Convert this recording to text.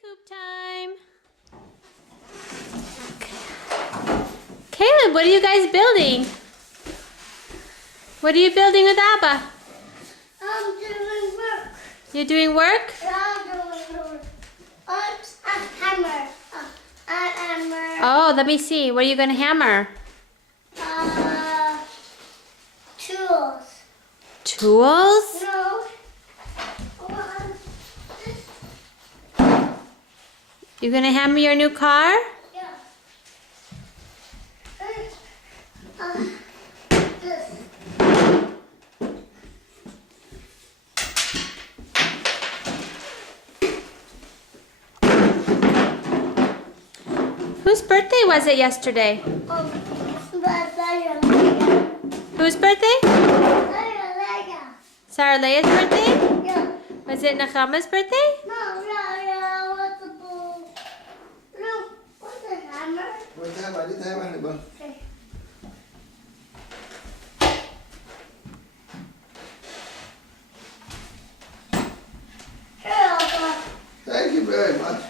Coop time. Caleb, what are you guys building? What are you building with Abba? I'm doing work. You're doing work? I'm doing work. It's a hammer. A hammer. Oh, let me see. What are you going to hammer? Tools. Tools? No. You're going to hammer your new car? Yeah. This. Whose birthday was it yesterday? Whose birthday? Sarah Leia's birthday? Yeah. Was it Nachama's birthday? No, yeah, what's the ball? Look, what's the hammer? What's that? I didn't have any, but Okay. Here, Papa. thank you very much.